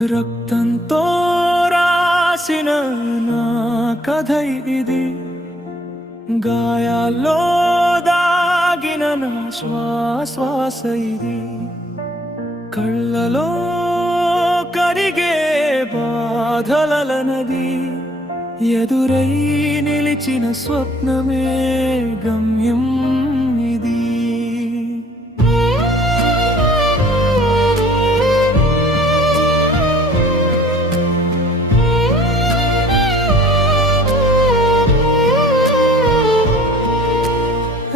రక్తంతో రాసిన నా కథ ఇది, గాయాల్లో దాగిన నా శ్వాస ఇది, కళ్ళలో కరిగే బాధల నది, ఎదురై నిలిచిన స్వప్నమే గమ్యం ఇది.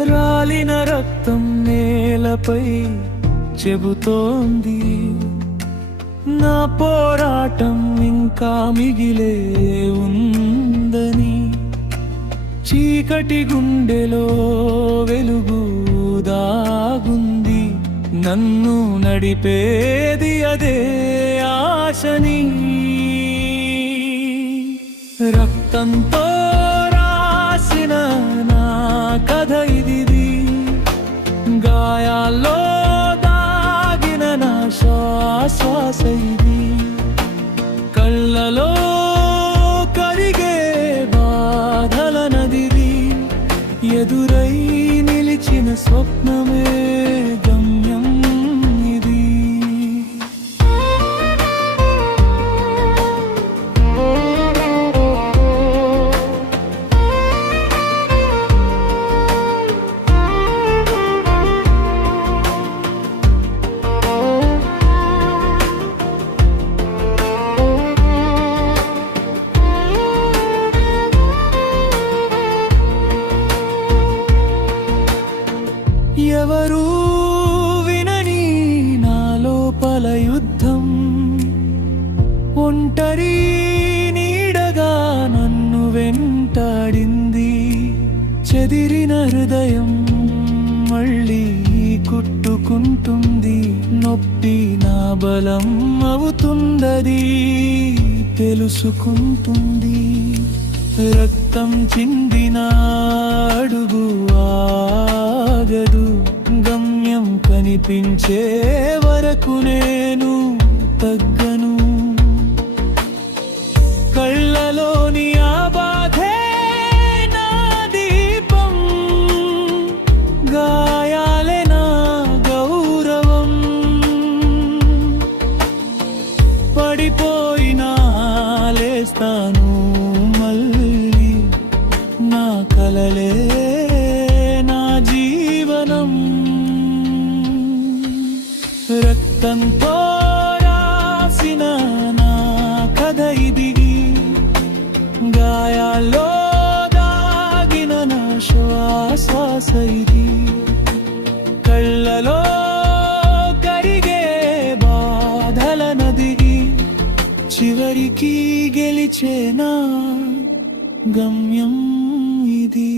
రాలిన రక్తం నేలపై చెబుతోంది, నా పోరాటం ఇంకా మిగిలే ఉందని. చీకటి గుండెలో వెలుగు దాగుంది, నన్ను నడిపేది అదే ఆశని. రక్తంతో రాసిన నా కథ ఇది, గాయాల్లో దాగిన నా శ్వాస ఇది, కళ్ళలో కరిగే బాధల నది, ఎదురై నిలిచిన స్వప్నమే గమ్యం ఇది. ఎవరు వినని నా లోపల యుద్ధం, ఒంటరి నీడగా నన్ను వెంటాడింది. చెదిరిన హృదయం మళ్ళీ కుట్టుకుంటుంది, నొప్పి నా బలం అవుతుందది తెలుసుకుంటుంది. రక్తం చిందిన అడుగు ఆగదు, గమ్యం కనిపించే వరకు నేను తగ్గను. కళ్ళలోని ఆ బాధే నా దీపం, గాయాలే నా గౌరవం. పడిపోయినా లేస్తాను మళ్ళీ, నా కలలే నా జీవనం. రక్తంతో రాసిన నా కథ ఇది, గాయాల్లో దాగిన నా శ్వాస ఇది, కళ్ళలో కరిగే బాధల నది, చివరికి గెలిచేనా గమ్యం ఇది.